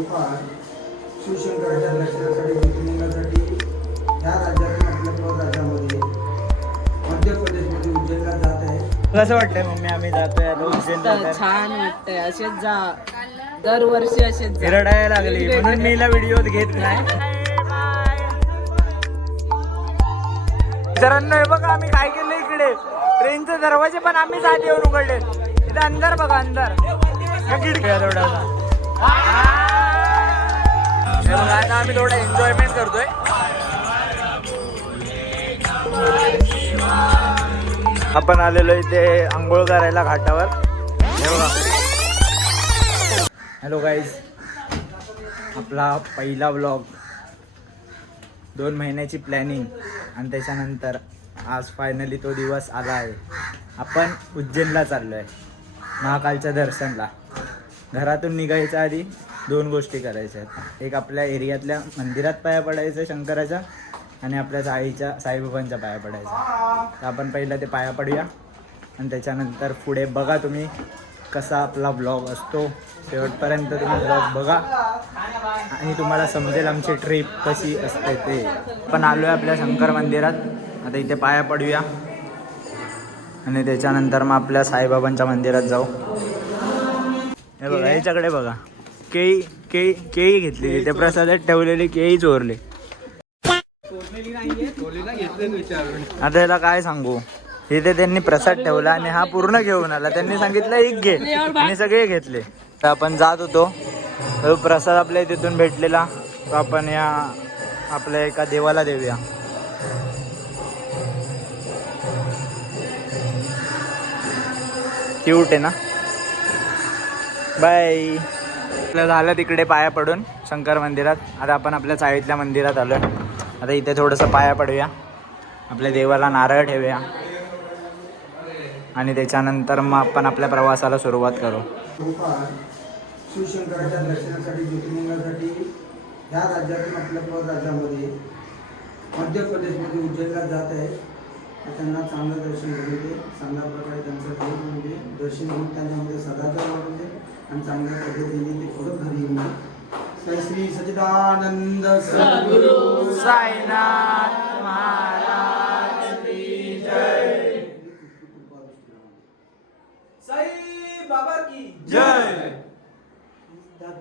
गोपाळ शिवशंकराच्या दर्शनासाठी ज्योतिर्लिंगासाठी ह्या राज्यातून आपल्या परराज्यामध्ये मध्य प्रदेशमध्ये उज्जैनला जात आहे. कसं वाटतंय मम्मी आम्ही जातोय आता उज्जैनला? छान वाटतंय. असेच जा, दरवर्षी असेच जा. रडायला लागली म्हणून मी व्हिडिओ घेत नाही. मित्रांनो हे बघा आम्ही काय केलं इकडे, ट्रेनचे दरवाजे पण आम्ही आत येऊन उघडले. इथे अंधार बघा, अंधार खिडक्या थोडासा. हे बघा आता आम्ही थोडं एन्जॉयमेंट करतोय. आपण आलेलो इथे आंघोळ करायला घाटावर. हे बघा. हॅलो गाईज, आपला पहिला व्लॉग, 2 महिन्याची प्लॅनिंग आणि त्याच्यानंतर आज फायनली तो दिवस आला आहे. आपण उज्जैनला चाललो आहे महाकालच्या दर्शनला. घरातून निघायच्या आधी 2 गोष्टी करायच्या आहेत. एक आपल्या एरियातल्या मंदिरात पाया पडायचं शंकराच्या, आणि आपल्या आईच्या साईबाबांच्या पाया पडायचं. तर आपण पहिलं ते पाया पडूया आणि त्याच्यानंतर पुढे बघा तुम्ही कसा आपला ब्लॉग असतो. शेवटपर्यंत तुम्ही ब्लॉग बघा आणि तुम्हाला समजेल आमची ट्रिप कशी असते ते. आपण आलो आहे आपल्या शंकर मंदिरात. आता इथे पाया पडूया आणि त्याच्यानंतर मग आपल्या साईबाबांच्या मंदिरात जाऊ. हे बघा याच्याकडे बघा, केळी घेतली. इथे प्रसादात ठेवलेली केळी चोरली. आता याला काय सांगू, इथे त्यांनी प्रसाद ठेवला आणि हा पूर्ण घेऊन आला. त्यांनी सांगितलं एक घे आणि सगळे घेतले. तर आपण जात होतो, तो प्रसाद आपल्या तिथून भेटलेला तो आपण या आपल्या एका देवाला देऊया. क्यूट आहे ना. बाय. झालं तिकडे पाया पडून शंकर मंदिरात. आता आपण आपल्या चाळीतल्या मंदिरात आलो. आता इथे थोडंसं पाया पडूया, आपल्या देवाला नारळ ठेवूया आणि त्याच्यानंतर मग आपण आपल्या प्रवासाला सुरुवात करू. गोपाळ शिवशंकराच्या दर्शनासाठी ज्योतिर्लिंगासाठी ह्या राज्यातून आपल्या परराज्यामध्ये मध्य प्रदेशमध्ये उज्जैनला जात आहे. त्यांना चांगलं दर्शन घडू दे, चांगल्या प्रकारे त्यांचं ट्रेन होऊ दे, दर्शन घेऊन त्यांच्यामध्ये सदाचार वाढू दे आणि चांगल्या पद्धतीने ते परत घरी येऊन. जय श्री सच्चिदानंद सद्गुरु साईनाथ महाराज की जय. साई बाबा की जय.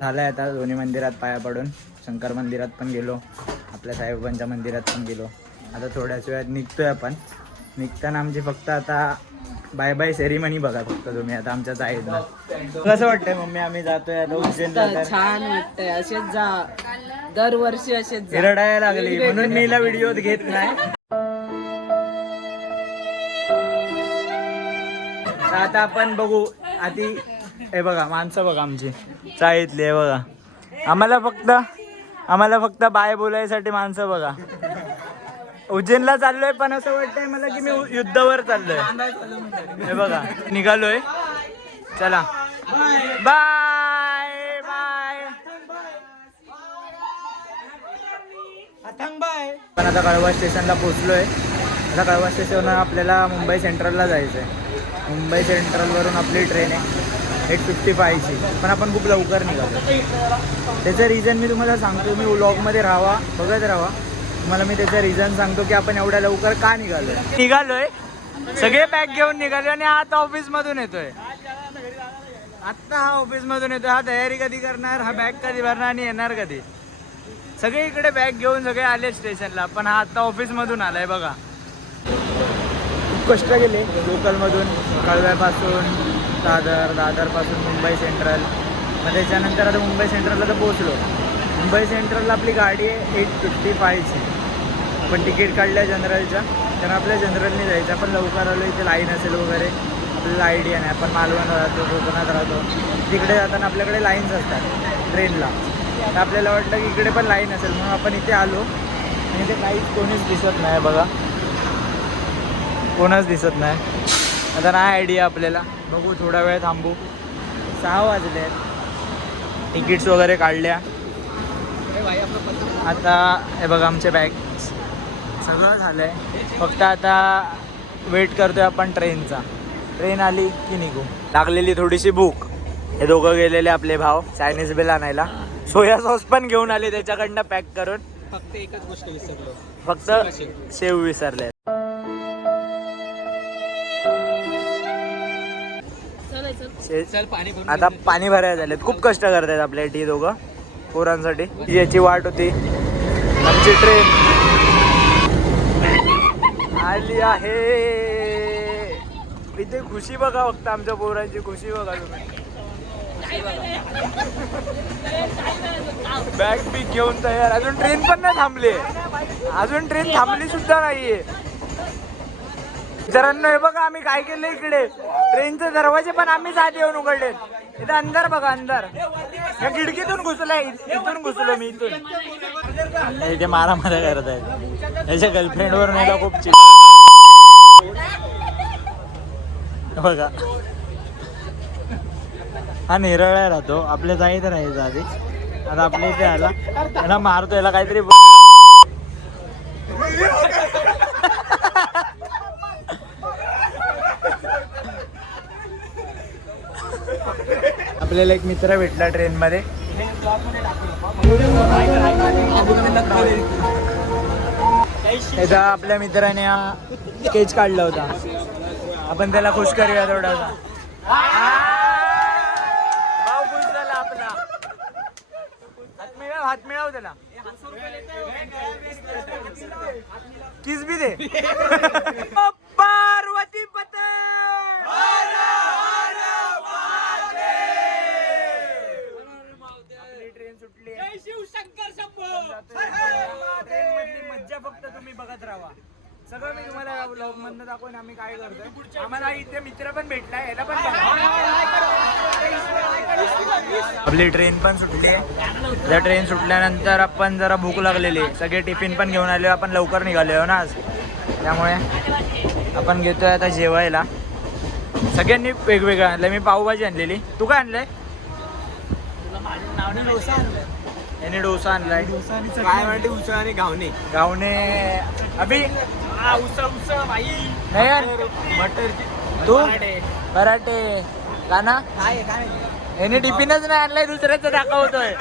झालंय आता दोन्ही मंदिरात पाया पडून. शंकर मंदिरात पण गेलो, आपल्या साईबाबांच्या मंदिरात पण गेलो. आता थोड्याच वेळात निघतोय आपण. निघताना आमची फक्त आता बाय बाय सेरिमनी बघा फक्त तुम्ही आता आमच्याच आहेत ना. कसं वाटतंय मम्मी आम्ही जातोय आता उज्जैनला? छान वाटतंय. असेच जा, दरवर्षी असेच जा. रडायला लागली म्हणून मी व्हिडिओ घेत नाही. आता आपण बघू आधी. हे बघा माणसं बघा आमची चाळीतली आहे बघा. आम्हाला फक्त बाय बोलायसाठी माणसं बघा. उज्जैनला चाललोय पण असं वाटतंय मला की मी युद्धावर चाललोय. हे बघा निघालोय. चला बाय बाय. पण आता कळवा स्टेशनला पोहोचलोय. आता कळवा स्टेशनवर आपल्याला मुंबई सेंट्रलला जायचं आहे. मुंबई सेंट्रलवरून आपली ट्रेन आहे 8:55ची. पण आपण खूप लवकर निघालो. त्याचं रिझन मी तुम्हाला सांगतो. मी व्लॉगमध्ये राहा, बघत राहा. तुम्हाला मी त्याचं रिझन सांगतो की आपण एवढ्या लवकर का निघालोय. सगळे बॅग घेऊन निघालो आणि आता ऑफिसमधून येतोय. आत्ता हा ऑफिसमधून येतोय. हा तयारी कधी करणार, हा बॅग कधी भरणार आणि येणार कधी. सगळे इकडे बॅग घेऊन सगळे आले स्टेशनला, पण हा आत्ता ऑफिसमधून आलाय बघा. खूप कष्ट केले लोकलमधून, कळव्यापासून दादरपासून मुंबई सेंट्रल. मग त्याच्यानंतर आता मुंबई सेंट्रलला तर पोहोचलो. मुंबई सेंट्रलला आपली गाडी आहे 8:55ची. आपण तिकीट काढलं जनरलच्या, तर आपल्या जनरलने जायचं. आपण लवकर आलो, इथे लाईन असेल वगैरे आपल्याला आयडिया नाही. आपण मालवण राहतो, कोकणात राहतो, तिकडे जाताना आपल्याकडे लाईन्स असतात ट्रेनला. तर आपल्याला वाटलं की इकडे पण लाईन असेल म्हणून आपण इथे आलो. आणि इथे काहीच कोणीच दिसत नाही बघा, कोणच दिसत नाही. आता नाही आयडिया आपल्याला. बघू थोडा वेळ थांबू. 6 वाजले आहेत. तिकीट्स वगैरे काढल्या. आता हे बघा आमचे बॅग्स सगळं झालं आहे. फक्त आता वेट करतोय आपण ट्रेनचा. ट्रेन आली की निघू. लागलेली थोडीशी भूक. हे दोघं गेलेले आपले भाव चायनीज बेल आणायला. सोया सॉस पण घेऊन आले त्याच्याकडनं पॅक करून. फक्त एकच गोष्ट विसरलो. फक्त शेव विसरले. चल पाणी भरून आता पाणी भरायला झालेत. खूप कष्ट करतायत आपल्या टी दोघं पोरांसाठी. याची वाट होती. आमची ट्रेन आली आहे. इथे खुशी बघा फक्त आमच्या पोरांची खुशी बघा तुम्ही. बॅग बी घेऊन तयार. अजून ट्रेन पण नाही थांबली. अजून ट्रेन थांबली सुद्धा नाहीये. मित्रांनो हे बघा आम्ही काय केलं इकडे. ट्रेनचे दरवाजे पण आम्हीच आत येऊन उघडलेत. इथं अंधार बघा अंधार. या खिडकीतून घुसलाय. इथून घुसलो मी इथून. इथे मारामाऱ्या करत आहेत. याच्या गर्लफ्रेंडवर मला खूप चिड बघा. हा निरळा राहतो. आपल्या जाईत राहायचं आधी. आता आपल्या इथे आला याला मारतो. याला काहीतरी आपल्याला एक मित्र भेटला ट्रेन मध्ये. आपल्या मित्राने हा स्केच काढला होता. आपण त्याला खुश करूया थोडासा. भाऊ खुश झाला आपला. हात मिळाव त्याला. किस भी दे. पार्वती पते. ट्रेन सुटली. शिवशंकर शंभो. ट्रेन मधली मज्जा फक्त तुम्ही बघत राहा. सगळं मी तुम्हाला ब्लॉग मधनं दाखवून आम्ही काय करतोय. आम्हाला इथे मित्र पण भेटला. याला पण आपली ट्रेन पण सुटली आहे. त्या ट्रेन सुटल्यानंतर आपण जरा भूक लागलेली. सगळे टिफिन पण घेऊन आले. आपण लवकर निघालो ना आज. त्यामुळे आपण घेतोय आता जेवायला. सगळ्यांनी वेगवेगळं आणलंय. मी पावभाजी आणलेली. तू काय आणलंय? याने डोसा आणलाय. काय म्हणते उसळ आणि घावणे. गावने अभि मटर तू पराठे गाना. याने टिफिनच नाही आणलाय. दुसऱ्याचं दाखवतोय.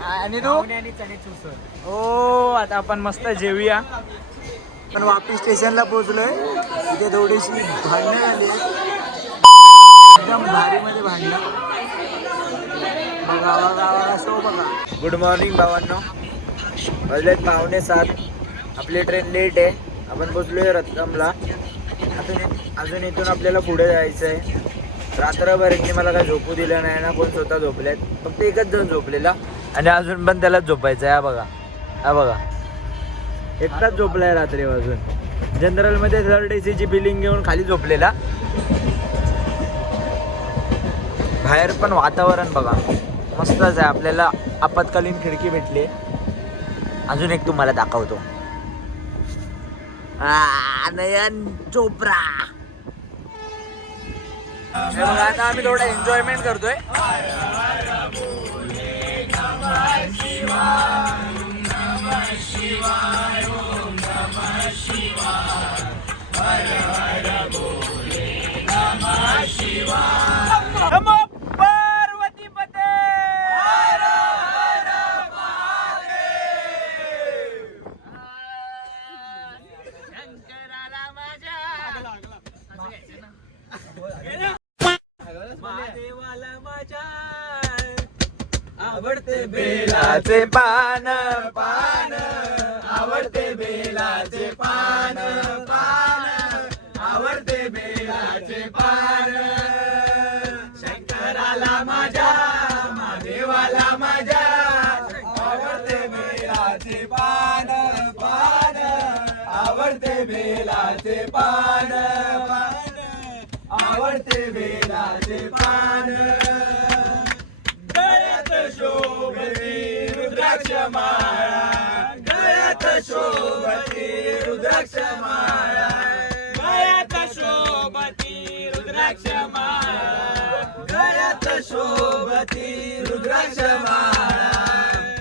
आणि तू हो. आता आपण मस्त जेवूया. पण वापी स्टेशनला पोहोचलोय. इथे थोडीशी भांडणं झाली. एकदम भारीमध्ये भांडणं. गुड मॉर्निंग भावांनो. वाजलेत 6:45. आपली ट्रेन लेट आहे. आपण पोचलोय रत्तमला. अजून इथून आपल्याला पुढे जायचं आहे. रात्रभर यांनी मला काय झोपू दिलं नाही ना. कोण स्वतः झोपलेत. फक्त एकच जण झोपलेला आणि अजून पण त्यालाच झोपायचं आहे. हा बघा एकटाच झोपलाय रात्री अजून. जनरलमध्ये 3rd AC ची बिलिंग घेऊन खाली झोपलेला. बाहेर पण वातावरण बघा मस्तच आहे. आपल्याला आपत्कालीन खिडकी भेटली. अजून एक तुम्हाला दाखवतो. नयन चोप्रा. आता आम्ही थोडा एन्जॉयमेंट करतोय. पार्वती पते. महादेवाला माझ्या आवडते बेलाचे पान. आवडते बेलाचे पान. आवडते बेलाचे पान. शंकराला माझ्या महादेवाला माझ्या आवडते बेलाचे पान. आवडते बेलाचे पान. आवडते बेलाचे पान. गळ्यात शोभती रुद्राक्ष माळा. गळ्यात शोभती रुद्राक्ष माळा. गळ्यात शोभती रुद्राक्ष माळा. गळ्यात शोभती रुद्राक्ष माळा.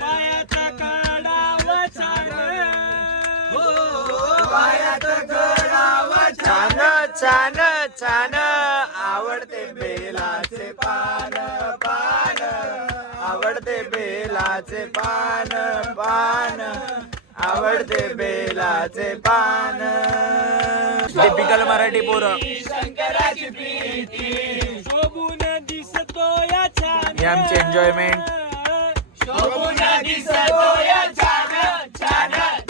पायात कडाव छान. हो पायात कडाव छान. छान आवडते बेलाचे पान. आवडते बेलाचे पान पान आवडते बेलाचे पान. टिपिकल मराठी पोरं. हे आमचे एन्जॉयमेंट.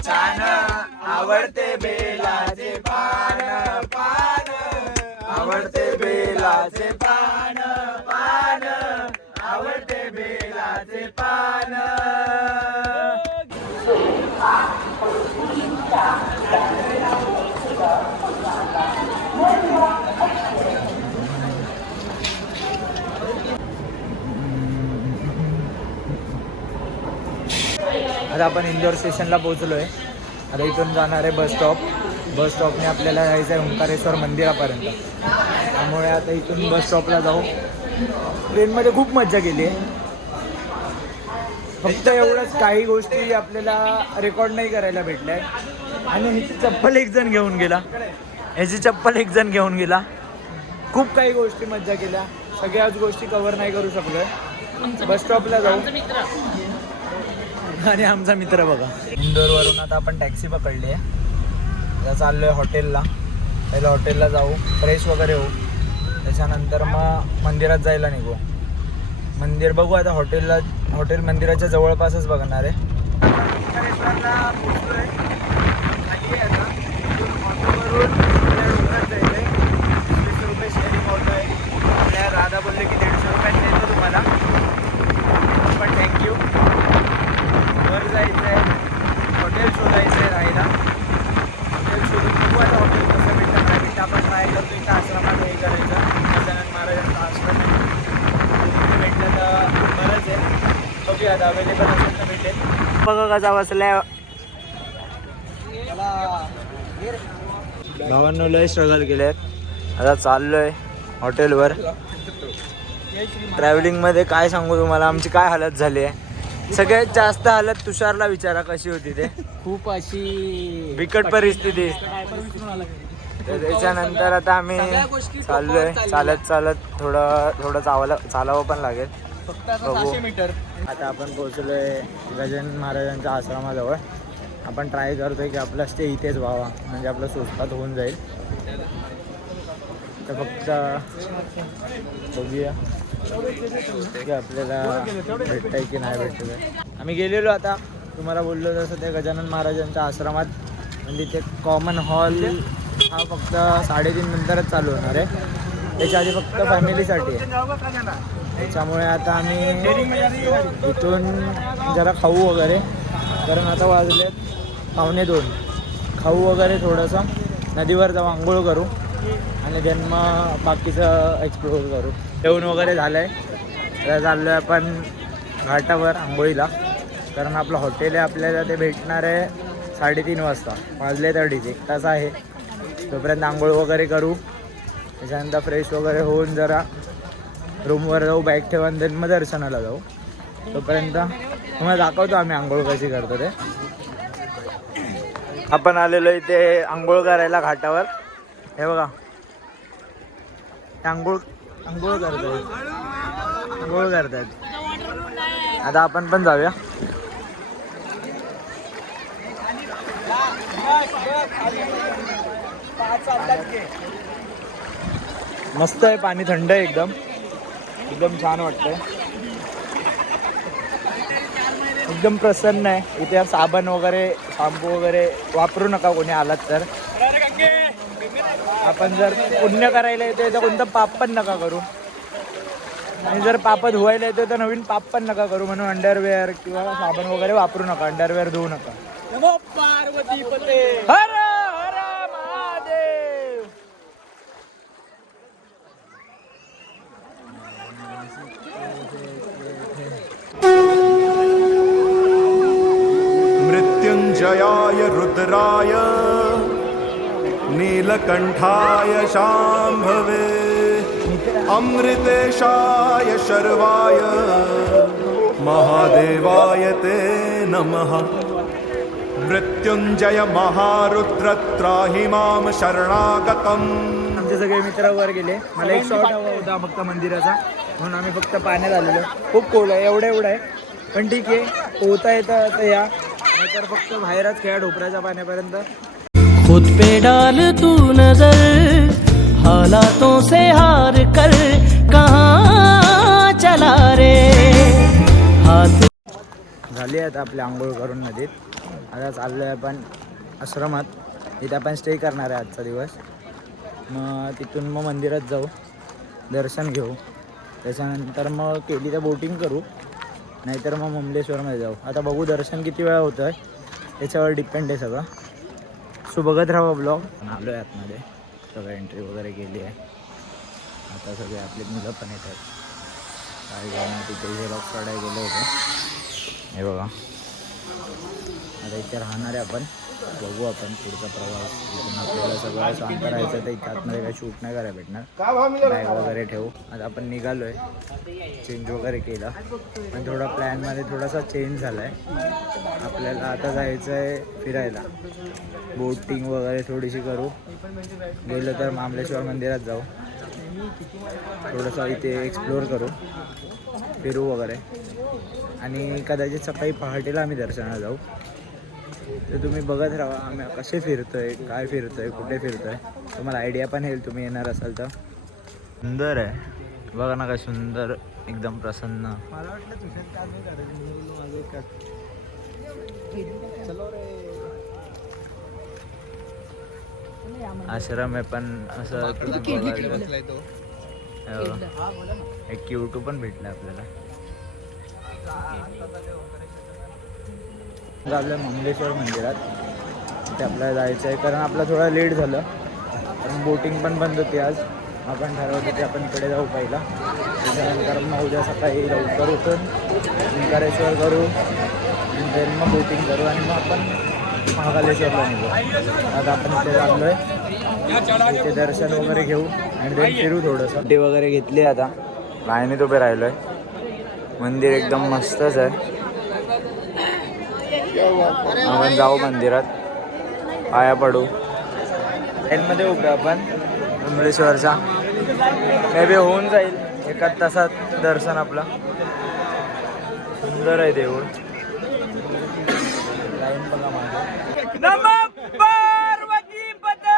छान आवडते बेलाचे पान पान आवडते बेलाचे पान पान आवडते बेलाचे पान. आता आपण इंदोर स्टेशनला पोहोचलोय. आता इथून जाणार आहे बस स्टॉप. बस स्टॉपने आपल्याला जायचं आहे ओंकारेश्वर मंदिरापर्यंत. त्यामुळे आता इथून बस स्टॉपला जाऊ. ट्रेनमध्ये खूप मज्जा केली आहे. फक्त एवढंच काही गोष्टी आपल्याला रेकॉर्ड नाही करायला भेटल्या आहेत. आणि ह्याची चप्पल एक जण घेऊन गेला. खूप काही गोष्टी मज्जा केल्या. सगळ्याच गोष्टी कव्हर नाही करू शकलोय. बस स्टॉपला जाऊ. आणि आमचा मित्र बघा. इंदोरवरून आता आपण टॅक्सी पकडली आहे. आता चाललोय हॉटेलला. पहिलं हॉटेलला जाऊ, फ्रेश वगैरे होऊ. त्याच्यानंतर मग मंदिरात जायला निघू. मंदिर बघू आता. हॉटेल मंदिराच्या जवळपासच बघणार आहे. ओंकारेश्वरला पोहोचलोय. खाली आहे आता. ऑटोवरून डोंगरात जायचं आहे. 20 रुपये शेअरिंग ऑटो आहे. आपल्या राधा बोलले की 150 रुपयात नेतो तुम्हाला. पण थँक्यू. वर जायचं आहे. हॉटेल शोधायचं आहे राहायला. हॉटेल शोधून बघू आता हॉटेल कसं भेटतं काय भेटतं. आपण ट्राय करतो इथं आश्रमात हे करायचं. गजानन महाराजांचा आश्रम भेटलं तर बरंच आहे. बघूया आता अवेलेबल असेल तर भेटेल. बघा कसा बसलाय. भावांनो लय स्ट्रगल केले आहेत. आता चाललोय हॉटेलवर. ट्रॅव्हलिंगमध्ये काय सांगू तुम्हाला आमची काय हालत झाली आहे. सगळ्यात जास्त हालत तुषारला विचारा कशी होती ते. खूप अशी बिकट परिस्थिती. तर त्याच्यानंतर आता आम्ही चाललोय. चालत थोडं चालावं पण लागेल. फक्त 600 मीटर. आता आपण पोहोचलोय गजानन महाराजांच्या आश्रमाजवळ. आपण ट्राय करतोय की आपला स्टे इथेच व्हावा. म्हणजे आपलं स्वस्तात होऊन जाईल. तर फक्त बघूया की आपल्याला भेटतंय की नाही भेटत आहे. आम्ही गेलेलो आता तुम्हाला बोललो तसं ते गजानन महाराजांच्या आश्रमात. म्हणजे ते कॉमन हॉल हा फक्त 3:30 नंतरच चालू होणार आहे. त्याच्या आधी फक्त फॅमिलीसाठी आहे. त्याच्यामुळे आता आम्ही इथून जरा खाऊ वगैरे. कारण आता वाजले 1:45. खाऊ वगैरे थोडंसं. नदीवर जाऊ आंघोळ करू. आणि देन मग बाकीचं एक्सप्लोर करू. जेवण वगैरे झालं आहे. तर चाललो आहे आपण घाटावर आंघोळीला. कारण आपलं हॉटेल आहे आपल्याला ते भेटणार आहे 3:30 वाजता. वाजले 1 तास आहे. तोपर्यंत आंघोळ वगैरे करू. त्याच्यानंतर फ्रेश वगैरे होऊन जरा रूमवर जाऊ. बॅग ठेवून देन मग दर्शनाला जाऊ. तोपर्यंत तुम्हाला दाखवतो आम्ही आंघोळ कशी करतो ते. आपण आलेलो इथे आंघोळ करायला घाटावर. हे बघा आंघोळ करतात. आता आपण पण जाऊया. मस्त आहे पाणी. थंड आहे एकदम छान वाटतंय. एकदम प्रसन्न आहे. इथे साबण वगैरे शॅम्पू वगैरे वापरू नका कोणी आलात तर. आपण जर पुण्य करायला येते तर कोणतं पाप पण नका करू. आणि जर पाप धुवायला येते तर नवीन पाप पण नका करू. म्हणून अंडरवेअर किंवा साबण वगैरे वापरू नका. अंडरवेअर धुवू नका. नमो पार्वती पते हर हर महादेव. मृत्युंजयाय रुद्राय नीलकंठाय शांभवे अमृतेशाय शर्वाय महादेवाय ते नमः. मृत्युंजय महारुद्र त्राहि मां शरणागतम्. आमचे सगळे मित्र वर गेले. मला एक शॉट हवा होता फक्त मंदिराचा. म्हणून आम्ही फक्त पाण्यात आलेलो. खूप खोल आहे, एवढं आहे, पण ठीक आहे, पोहता येतं तर या, नाहीतर फक्त बाहेरच खेळा ढोपराच्या पाण्यापर्यंत. खुद पे डाल तू नजर, हालातों से हार कर कहाँ चला रे हाथ. झाली आता आपली आंघोळ करून नदीत. आता चाललो आहे आपण आश्रमात, इथे आपण स्टे करणार आहे आजचा दिवस. मग तिथून मग मंदिरात जाऊ, दर्शन घेऊ, त्याच्यानंतर मग केली तर बोटिंग करू, नाहीतर मग मुमलेश्वरमध्ये जाऊ. आता बघू दर्शन किती वेळा होतं आहे त्याच्यावर डिपेंड आहे सगळं. सो बघत राहा ब्लॉग. आलो आहे आतमध्ये, सगळं एंट्री वगैरे केली आहे. आता सगळे आपले मुलं पण येतात. काही जण तिथे झेरॉक्स काढायला गेले होते. हे बघा, आता इथे राहणार आहे आपण. बघू आपण पुढचा प्रवास. इथून आपल्याला सगळं शांत राहायचं, तर इथं आतमध्ये काही शूट नाही करायला भेटणार. बॅग वगैरे ठेवू. आता आपण निघालो आहे, चेंज वगैरे केला, पण थोडा प्लॅनमध्ये थोडासा चेंज झाला आहे. आपल्याला आता जायचं आहे फिरायला, बोटिंग वगैरे थोडीशी करू. गेलं तर महाबळेश्वर मंदिरात जाऊ, थोडंसं इथे एक्सप्लोअर करू, फिरू वगैरे, आणि कदाचित सकाळी पहाटेला आम्ही दर्शनाला जाऊ. तर तुम्ही बघत राहा आम्ही कसे फिरतोय, काय फिरतोय, कुठे फिरतोय, तुम्हाला आयडिया पण येईल तुम्ही येणार असाल तर. सुंदर आहे बघा ना, काय सुंदर, एकदम प्रसन्न. मला वाटलं तुझ्यात काय नाही करायचं. आश्रम आहे पण असं एक क्यूटू पण भेटला आपल्याला. आपल्या मुमलेश्वर मंदिरात तिथे आपल्याला जायचं आहे, कारण आपला थोडा लेट झालं, कारण बोटिंग पण बंद होती आज. आपण ठरवलं की आपण इकडे जाऊ पहिला, त्याच्यानंतर मग उद्या सकाळी लवकर उठून ओंकारेश्वर करू, नंतर मग बोटिंग करू, आणि मग आपण महाकालेश्वरला निघू. आता आपण इथे चाललो आहे, इथे दर्शन वगैरे घेऊ आणि देन फिरू थोडंसं. टी वगैरे घेतली. आता लाईनीत उभे राहिलो आहे. मंदिर एकदम मस्तच आहे. आपण जाऊ मंदिरात, पाया पडू. ट्रेनमध्ये उभे आपण मुमलेश्वरचा. मे बी होऊन जाईल एकाच तासात दर्शन आपला. सुंदर आहे देऊळ. लाईन बघा माझं. नमः पार्वती पते.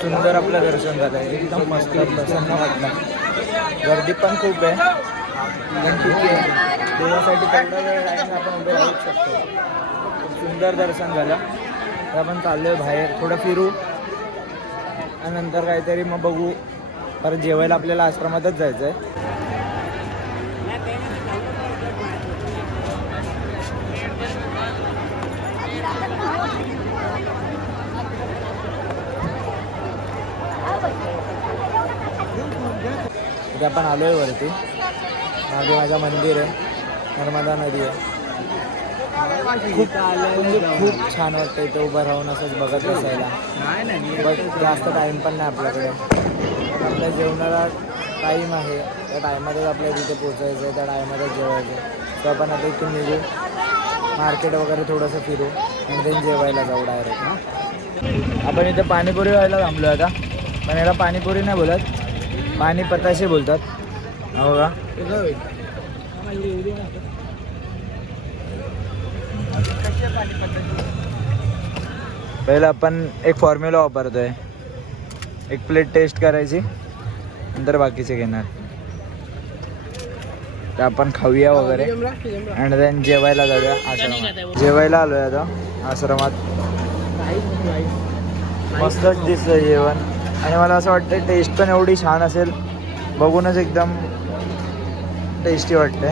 सुंदर आपलं दर्शन झालं आहे, एकदम मस्त प्रसन्न वाटलं. गर्दी पण खूप आहे, पण ठीक आहे, देवासाठी तेवढा वेळ लाईन आपण उभे राहू शकतो. खूप सुंदर दर्शन झालं. तर आपण चाललो आहे बाहेर, थोडं फिरू आणि नंतर काहीतरी मग बघू. परत जेवायला आपल्याला आश्रमातच जायचं आहे. इथे आपण आलो आहे वरती. मागे माझं मंदिर आहे, नर्मदा नदी आहे. खूप म्हणजे खूप छान वाटतं इथं उभं राहून असंच बघत बसायला. बट जास्त टाईम पण नाही आपल्याकडे. आपल्या जेवणाला टाईम आहे, त्या टायमातच आपल्याला तिथे पोचायचं आहे, त्या टायमातच जेवायचं आहे. तर आपण आता इथून निघू, मार्केट वगैरे थोडंसं फिरू आणि देन जेवायला जाऊ डायरेक्ट ना. आपण इथे पाणीपुरी व्हायला थांबलो आता, पण याला पाणीपुरी नाही बोलत, पाणी पताशे बोलतात. हो का? पहिलं आपण एक फॉर्म्युला वापरतोय, एक प्लेट टेस्ट करायची, नंतर बाकीचे घेणार. तर आपण खाऊया वगैरे आणि देन जेवायला जाऊया आश्रमात. जेवायला आलोय आता आश्रमात. मस्तच दिसतं जेवण, आणि मला असं वाटतं टेस्ट पण एवढी छान असेल, बघूनच एकदम टेस्टी वाटते.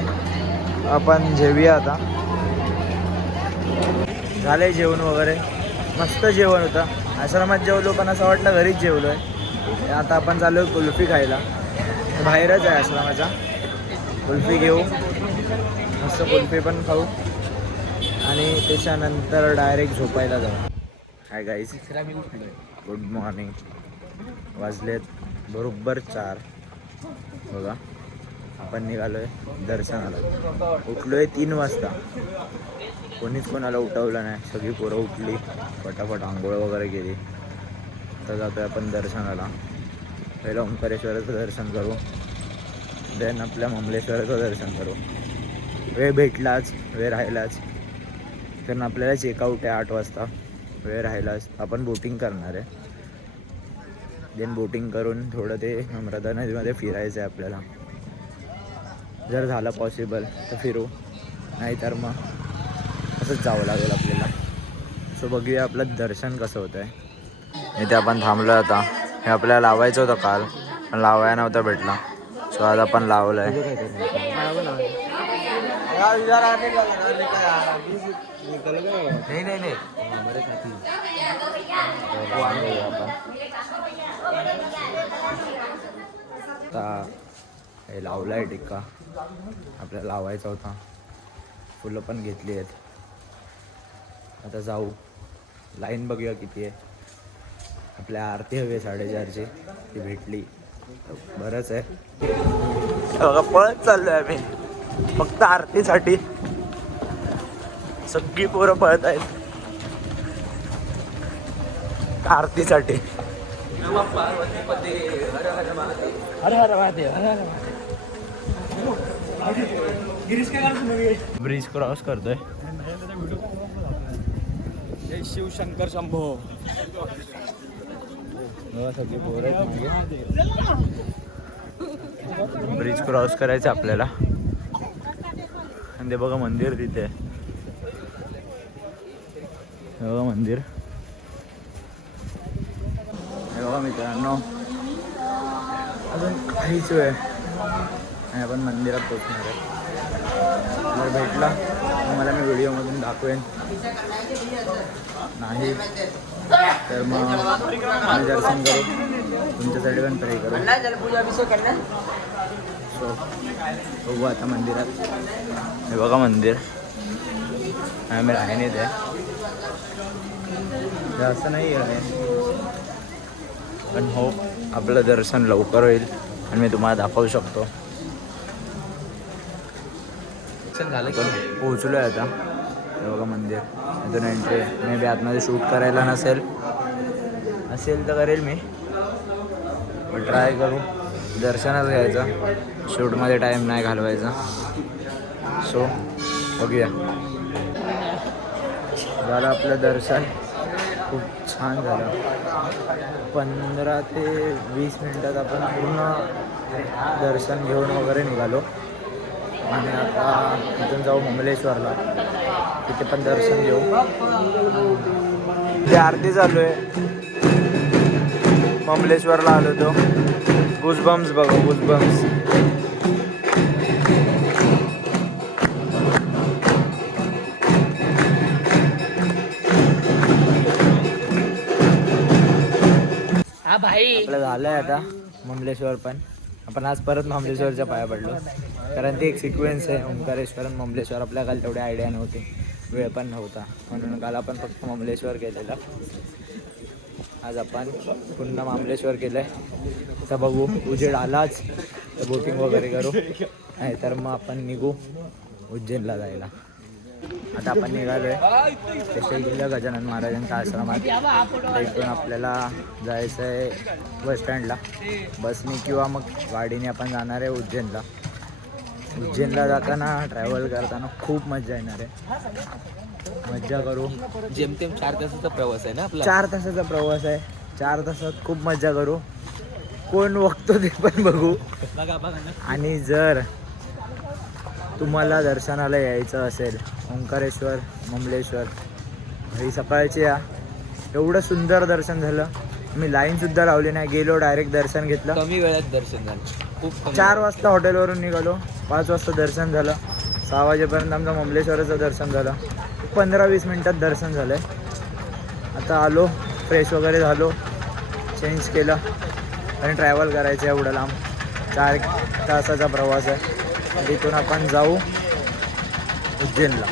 आपण जेवूया आता. झालं जेवण वगैरे, मस्त जेवण होतं. आश्रमात जेवलो पण असं वाटलं घरीच जेवलो आहे. आता आपण चालू आहे कुल्फी खायला. बाहेरच आहे आश्रमाच्या. कुल्फी घेऊ, मस्त कुल्फी पण खाऊ आणि त्याच्यानंतर डायरेक्ट झोपायला जाऊ. Hi guys, good morning. वाजलेत बरोबर 4. बघा आपण निघालो आहे दर्शनाला. उठलो आहे 3 वाजता. कोणीच कोणाला उठवलं नाही. सगळी पोरं उठली, फटाफट आंघोळ वगैरे केली. तर जातो आहे आपण दर्शनाला. पहिलं ओंकारेश्वराचं दर्शन करू, देन आपल्या ममलेश्वराचं दर्शन करू. वेळ भेटलाच, वेळ राहिलाच, कारण आपल्याला चेकआउट आहे 8 वाजता. वेळ राहिलाच आपण बोटिंग करणार आहे. देन बोटिंग करून थोडं ते नम्रता नदीमध्ये फिरायचं आहे आपल्याला. जर झालं पॉसिबल तर फिरू, नाहीतर मग असंच जावं लागेल आपल्याला. सो बघूया आपलं दर्शन कसं होतं आहे. इथे आपण थांबलो आता. हे आपल्याला लावायचं होतं काल, पण लावायला नव्हता भेटला. सो आज आपण लावलं आहे. नाही आता हे लावलं आहे टिक्का. आपल्याला लावायचा होता. फुलं पण घेतली आहेत. आता जाऊ, लाईन बघूया किती आहे. आपल्या आरती हवी 4:30ची, ती भेटली बरंच आहे. बघा पळत चाललो आहे आम्ही फक्त आरतीसाठी. सगळी पोरं पळत आहेत आरतीसाठी. ब्रिज क्रॉस करतोय. जय शिवशंकर शंभो. सगळी पोरं आहेत मागे. ब्रिज क्रॉस करायचं आपल्याला. आणि ते बघा मंदिर तिथे आहे. हे बघा मंदिर. हे बघा मित्रांनो, अजून काहीच वेळ आणि आपण मंदिरात पोचणार आहे. जर भेटला तर मला मी व्हिडिओमधून दाखवेन, नाही तर मग आम्ही दर्शन करू, तुमच्यासाठी पण प्रे करू. सो बघू आता मंदिरात. हे बघा मंदिर. आम्ही राहण्यात आहे, जास्त नाही आहे, पण हो आपलं दर्शन लवकर होईल आणि मी तुम्हाला दाखवू शकतो. पोहोचलो आहे आता. हे बघा मंदिर. इथून एंट्री. मे बी आतमध्ये शूट करायला असेल तर करेल मी, पण ट्राय करू. दर्शनच घ्यायचं, शूटमध्ये टाईम नाही घालवायचा. सो बघूया. झालं आपलं दर्शन, खूप छान झालं. 15 ते 20 मिनटात आपण पूर्ण दर्शन घेऊन वगैरे निघालो. आणि आता इथून जाऊ ममलेश्वरला, तिथे पण दर्शन घेऊ. ते आरती चालू आहे. ममलेश्वरला आलो तो. गुजबम्स बघा, गुजबम्स. हा भाई, आपलं झालं आहे आता ममलेश्वर पण. आपण आज परत ममलेश्वरच्या पाया पडलो, कारण ते एक सिक्वेन्स आहे. ओंकारेश्वर आणि ममलेश्वर. आपल्या काल तेवढी आयडिया नव्हती, वेळ पण नव्हता, म्हणून काल आपण फक्त ममलेश्वर केलेलं. आज आपण पुन्हा ममलेश्वर केलं आहे. तर बघू, उजेड आलाच तर बोटिंग वगैरे करू, नाही तर मग आपण निघू उज्जैनला जायला. आता आपण निघालो आहे. तसे गेलं गजानन महाराजांच्या आश्रमात. इथून आपल्याला जायचं आहे बस स्टँडला बसने, किंवा मग गाडीने आपण जाणार आहे उज्जैनला. उज्जैनला जाताना ट्रॅव्हल करताना खूप मजा येणार आहे. मज्जा करू. जेमतेम 4 तासाचा प्रवास आहे ना आपला. 4 तासाचा प्रवास आहे. 4 तासात खूप मजा करू. कोण बघतो ते पण बघू. आणि जर तुम्हाला दर्शनाला यायचं असेल ओंकारेश्वर, ममलेश्वर, घरी सकाळचे या. एवढं सुंदर दर्शन झालं. मी लाईनसुद्धा लावली नाही, गेलो डायरेक्ट दर्शन घेतलं. कमी वेळात दर्शन झालं. खूप 4 वाजता हॉटेलवरून निघालो, 5 वाजता दर्शन झालं. 6 वाजेपर्यंत आमचं ममलेश्वराचं दर्शन झालं. 15-20 मिनटात दर्शन झालं आहे. आता आलो, फ्रेश वगैरे झालो, चेंज केलं आणि ट्रॅव्हल करायचं आहे एवढं लांब. 4 तासाचा प्रवास आहे. तिथून आपण जाऊ उज्जैनला.